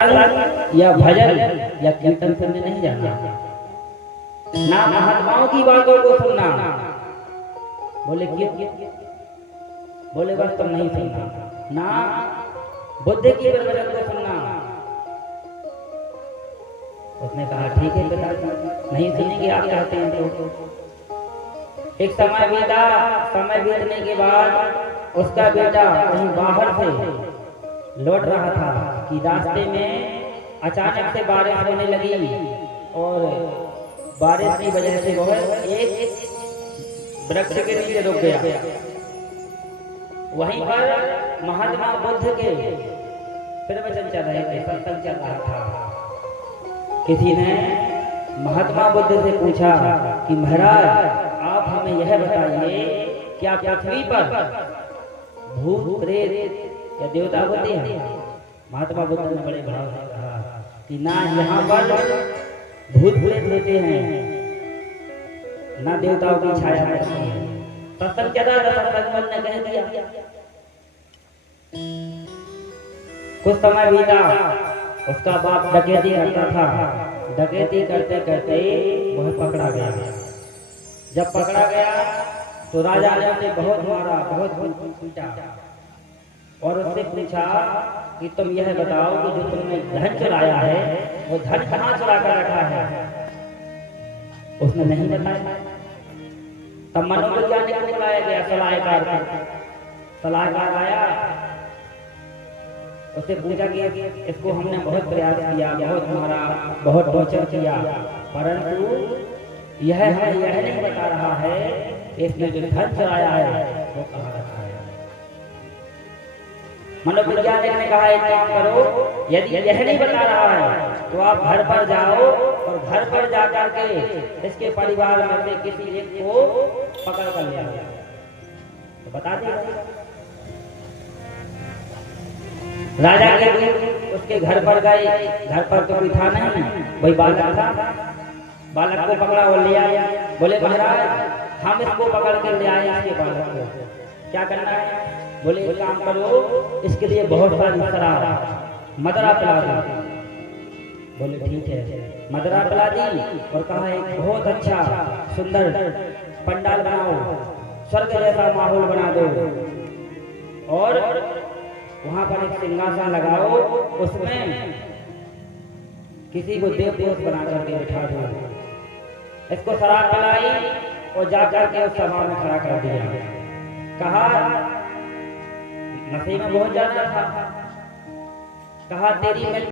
या भजन या कीर्तन सुनने नहीं जाना, ना महात्माओं की बातों को सुनना। बोले क्यों? बोले बस तुम नहीं सुनना, ना बुद्ध की प्रवचन को सुनना। उसने कहा ठीक है पिता, नहीं सुनेंगे आप कहते हैं तो। एक समय बीता, समय बीतने के बाद उसका बेटा कहीं बाहर से लौट रहा था कि रास्ते में अचानक से बारिश होने लगी और बारिश की वजह से वह एक वृक्ष के नीचे रुक गया। वहीं पर महात्मा बुद्ध के प्रवचन चल रहे थे, सत्संग चल रहा था। किसी ने महात्मा बुद्ध से पूछा कि महाराज आप हमें यह बताइए, क्या पृथ्वी पर भूत प्रेत या देवता होते हैं? महात्मा बुद्ध ने बड़े भाव से कहा कि ना यहाँ पर भूत प्रेत होते हैं, ना देवताओं की छाया रहती है। सत्संग चला रहा, सत्संग ने कह दिया। कुछ समय बीता, उसका बाप डकैती करता था। डकैती करते करते वह पकड़ा गया। जब पकड़ा गया तो राजा ने उसे बहुत मारा, बहुत पीटा और उससे पूछा कि तुम यह बताओ कि जो तुमने धन चुराया है वो धन कहाँ चुरा कर रखा है? उसने नहीं बताया। तब मनोवैज्ञानिक को बुलाया गया, सलाहकार को। सलाहकार आया, उससे पूछा कि इसको हमने बहुत प्रयास किया, बहुत मारा, बहुत टॉर्चर किया, परंतु यह नहीं बता रहा है इसने जो धन चुराया है वो कहाँ रखा है। मनोवैज्ञानिक ने कहा एक काम करो, यदि यह नहीं बता रहा है तो आप घर pour जाओ और घर पर जाकर के इसके परिवार में से किसी एक को पकड़ कर ले आओ, तो बता देगा। राजा के लोग उसके घर पर गए। घर पर तो कोई था नहीं, वही बालक था। बालक को पकड़ा और ले आया। बोले महाराज हम इसको पकड़ कर ले आए, इसके बालक को क्या करना है? बोले एक काम करो, इसके लिए बहुत सारी शराब मदरा पिला दो। बोले ठीक है। मदरा पिला दी और कहा एक बहुत अच्छा सुंदर पंडाल बनाओ, स्वर्ग जैसा माहौल बना दो और वहां पर एक सिंहासन लगाओ, उसमें किसी को देवदूत बना करके बिठा दो। इसको शराब पिलाई और जाकर के उस सभा में खड़ा कर दिया। कहा नशे में बहुत ज्यादा था। कहा तेरी